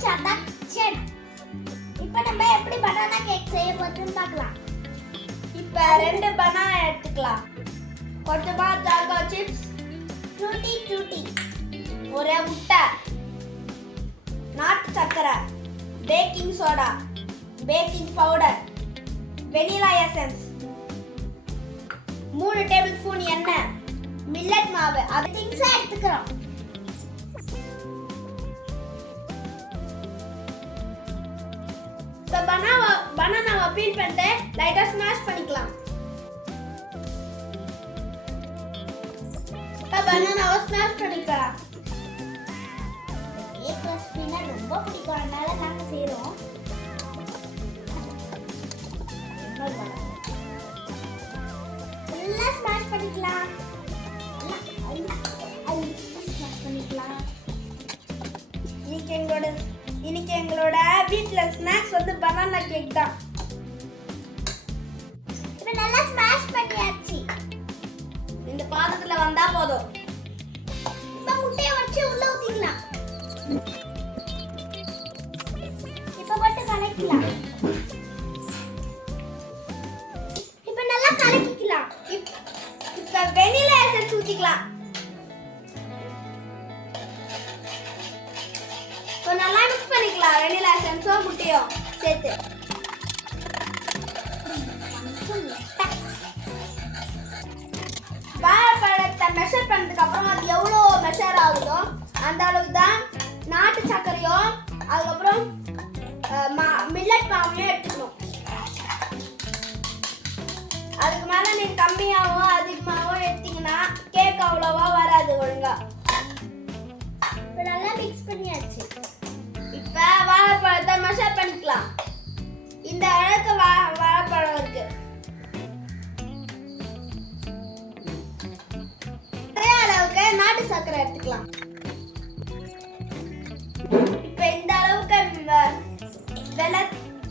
introduction. இப்போ நம்ம எப்படி banana cake செய்ய போறோம்னு பார்க்கலாம். இப்போ ரெண்டு banana எடுத்துக்கலாம். கொஞ்சமா சாக்கோ சிப்ஸ், fruity tutti, ஒரு முட்டை, நாட்டு சக்கரை, baking soda, baking powder, vanilla essence, 3 table spoon எண்ணெய், மில்லட் மாவு, அது things எடுத்துக்கிறோம். இப்போ பனானாவை பீல் பண்ணிட்டு லைட்டா ஸ்மாஷ் பண்ணிக்கலாம். இப்போ பனானாவை ஸ்மாஷ் பண்ணிக்கலாம். கேக் ரெசிபினா ரொம்ப பிடிக்கும், அதனால நாங்க செய்றோம். நல்லா ஸ்மாஷ் பண்ணிக்கலாம். ஸ்மாஷ் பண்ணிக்கலாம். இன்னைக்கு எங்களோட வீட்ல ஸ்நாக்ஸ் வந்து பனானா கேக் தான். இப்போ நல்லா ஸ்மாஷ் பண்ணியாச்சு. இந்த பாத்திரத்துல வந்தா போதும். இப்போ முட்டையை வச்சு உள்ள ஊத்திக்கலாம். இப்போ போட்டு கலக்கலாம். இப்போ நல்லா கலக்கிக்கலாம். இப்போ வெனிலா எசன்ஸ் ஊத்திக்கலாம். இப்போ நல்லா மிக்ஸ் பண்ணிக்கலாம். வெனிலா எசன்ஸும் முட்டையும் சேர்த்து. வாழைப்பழத்தை மெஷர் பண்ணதுக்கு அப்புறம் அது எவ்வளோ மெஷர் ஆகுதோ அந்த அளவுக்கு தான் நாட்டு சர்க்கரையும் அதுக்கப்புறம் மில்லட் மாவையும் எடுத்துக்கணும். அதுக்கு மேலே நீ கம்மியாகவும் அதிகமாகவும் எடுத்தீங்கன்னா கேக் அவ்வளோவா வராது ஒழுங்கா. இப்போ நல்லா மிக்ஸ் பண்ணியாச்சு. இப்போ வாழைப்பழத்தை மெஷர் பண்ணிக்கலாம். இந்த அளவுக்கு வாழைப்பழம் இருக்கு. அதே அளவுக்கு நாட்டு சர்க்கரை எடுத்துக்கலாம். இப்போ இந்த அளவுக்கு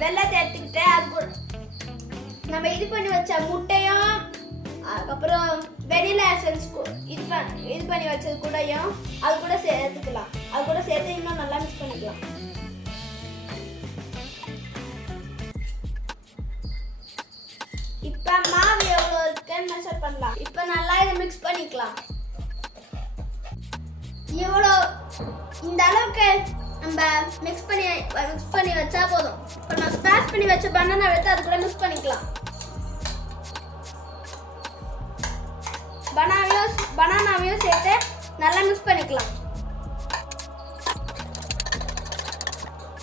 வெள்ளத்தை எடுத்துக்கிட்டு அது கூட நம்ம இது பண்ணி வச்ச முட்டையும் அதுக்கப்புறம் வெனிலா எசன்ஸ் இது பண்ணி வச்சது கூடயும் அது கூட சேர்த்துக்கலாம். அது கூட சேர்த்து இன்னும் நல்லா மிக்ஸ் பண்ணிக்கலாம். இப்போ மாவு எவ்வளோ இருக்குன்னு மெஷர் பண்ணலாம். இப்போ நல்லா இதை மிக்ஸ் பண்ணிக்கலாம். இவ்வளோ இந்த அளவுக்கு நம்ம மிக்ஸ் பண்ணி வச்சா போதும். இப்போ நான் ஸ்மாஷ் பண்ணி வச்ச பனானா எடுத்து அது கூட மிக்ஸ் பண்ணிக்கலாம். பனானாவையும் சேர்த்து நல்லா மிக்ஸ் பண்ணிக்கலாம்.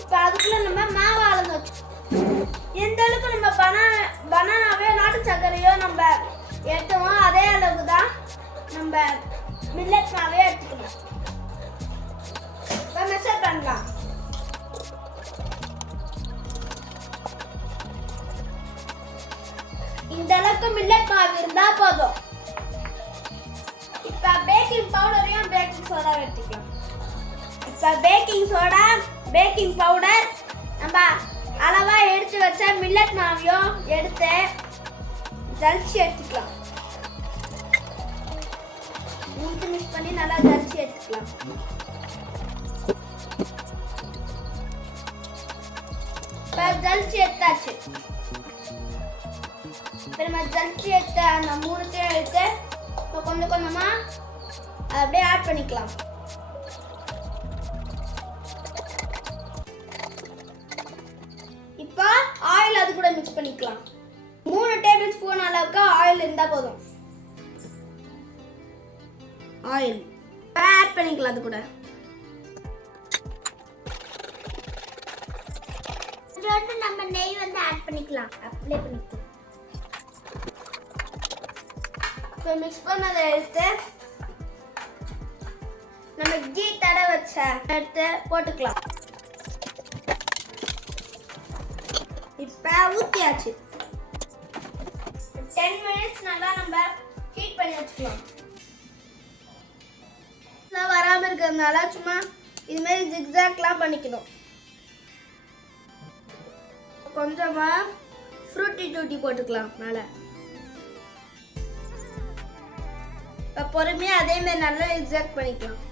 இப்போ அதுக்குள்ள நம்ம மாவு அளந்து வச்சு எந்த அளவுக்கு நம்ம பனானாவையோ நாட்டு சர்க்கரையோ நம்ம எடுத்தோமோ அதே அளவுக்கு தான் நம்ம மில்லட் மாவையோ எடுத்துக்கணும். இப்போ மெஷர் பண்ணலாம். இந்த அளவுக்கு மில்லட் மாவு இருந்தா போதும். இப்போ பேக்கிங் பவுடரையும் பேக்கிங் சோடா எடுத்துக்கலாம். இப்போ பேக்கிங் பவுடர் நம்ம அளவா எடுத்து வச்ச மில்லட் மாவையும் எடுத்து ஜலிச்சு எடுத்துக்கலாம். மூணு மிக்ஸ் பண்ணி நல்லா ஜலிச்சு எடுத்துக்கலாம். இப்போ ஜலிச்சு எடுத்தாச்சு. இப்போ நம்ம ஜலிச்சு எடுத்த அந்த மூணுத்தையும் எடுத்து இப்போ கொஞ்சம் கொஞ்சமா அப்படியே ஆட் பண்ணிக்கலாம். இப்போ ஆயில் அது கூட மிக்ஸ் பண்ணிக்கலாம். 3 டேபிள் ஸ்பூன் அளவுக்கு ஆயில் இருந்தால் போதும். ஆயில் ஆட் பண்ணிக்கலாம். அது கூட இதோட நம்ம நெய் வந்து ஆட் பண்ணிக்கலாம். அப்ளை பண்ணிக்கலாம். இப்போ மிக்ஸ் பண்ணதை எடுத்து நம்ம கீ தடை வச்ச எடுத்து போட்டுக்கலாம். இப்போ ஊற்றியாச்சு. 10 மினிட்ஸ் நல்லா நம்ம ஹீட் பண்ணி வச்சுக்கலாம். வராமல் இருக்கிறதுனால சும்மா இதுமாரி ஜிக்ஸாக்லாம் பண்ணிக்கணும். கொஞ்சமாக ஃப்ரூட்டி டூட்டி போட்டுக்கலாம் மேலே. இப்போ பொறுமையாக அதேமாரி நல்லா ஜிக்ஸாக் பண்ணிக்கலாம்.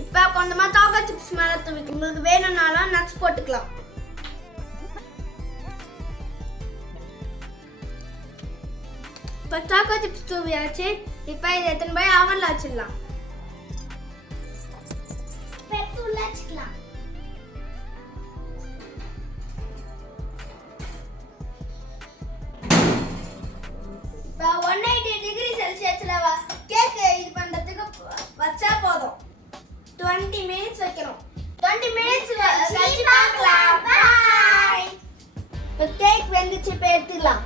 இப்போ இப்போ கொஞ்சமா சாக்லேட் சிப்ஸ் மேல தூவி உங்களுக்கு வேணும்னாலும் நட்ஸ் போட்டுக்கலாம். இப்போ சாக்லேட் சிப்ஸ் தூவியாச்சு. இப்போ இதை எடுத்துன்னு போய் அவன்ல வச்சிடலாம். பெட்ரோல் வச்சுக்கலாம். இப்போ 180 டிகிரி செல்சியஸ்ல கேக் இது பண்றதுக்கு வச்சா போதும். 20 மினிட்ஸ் வைக்கணும். 20 மினிட்ஸ் கழிச்சு பார்க்கலாம். பை. இப்போ கேக் வெந்துச்சு, இப்போ எடுத்துக்கலாம்.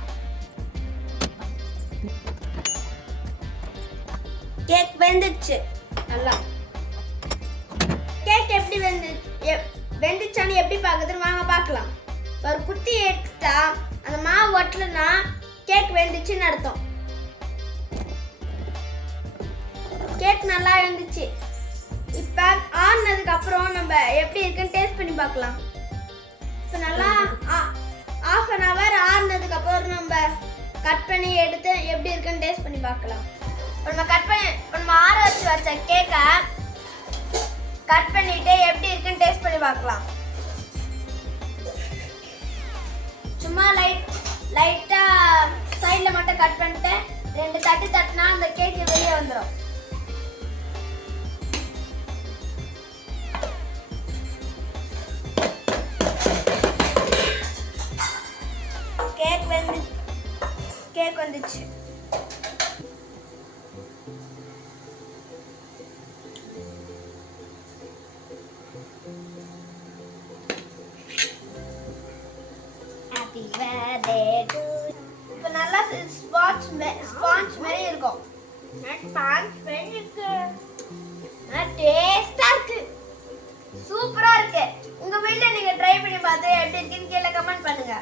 கேக் வெந்துச்சு நல்லா. கேக் எப்படி வெந்துச்சான்னு எப்படி பார்க்குறதுன்னு வாங்க பார்க்கலாம். ஒரு குட்டி எடுத்துட்டா அந்த மாவு ஒட்டலைன்னா கேக் வெந்துச்சுன்னு அர்த்தம். கேக் நல்லா வெந்துச்சு. இப்போ ஆறுனதுக்கு அப்புறம் நம்ம எப்படி இருக்குன்னு டேஸ்ட் பண்ணி பார்க்கலாம். இப்போ நல்லா ½ அன் ஹவர் ஆறுனதுக்கு அப்புறம் நம்ம கட் பண்ணி எடுத்து எப்படி இருக்குன்னு டேஸ்ட் பண்ணி பார்க்கலாம். இப்போ நம்ம ஆற வச்ச கேக்கை கட் பண்ணிட்டு எப்படி இருக்குன்னு டேஸ்ட் பண்ணி பார்க்கலாம். சும்மா லைட்டா சைடில் மட்டும் கட் பண்ணிட்டு 2 தட்டு தட்டினா அந்த கேக் வெளியே வந்துடும். கேக் வந்துச்சு. Happy birthday to இப்போ நல்லா ஸ்பாஞ்ச் மாதிரி இருக்கும். ஸ்பாஞ்ச் மாதிரி இருக்கு. டேஸ்டா இருக்கு. சூப்பரா இருக்கு. உங்க வீட்ல நீங்க ட்ரை பண்ணி பார்த்து எப்படி இருக்குன்னு கீழே கமெண்ட் பண்ணுங்க.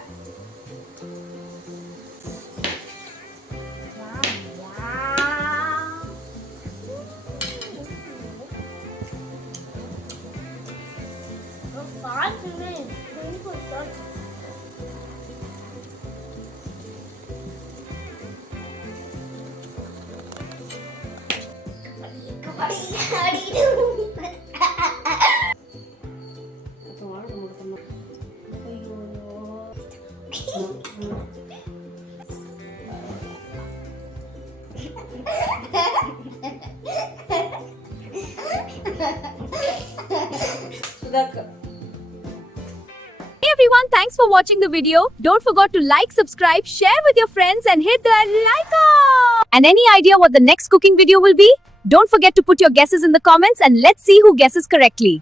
Hey everyone, thanks for watching the video. Don't forget to like, subscribe, share with your friends and hit the like on. And any idea what the next cooking video will be? Don't forget to put your guesses in the comments and let's see who guesses correctly.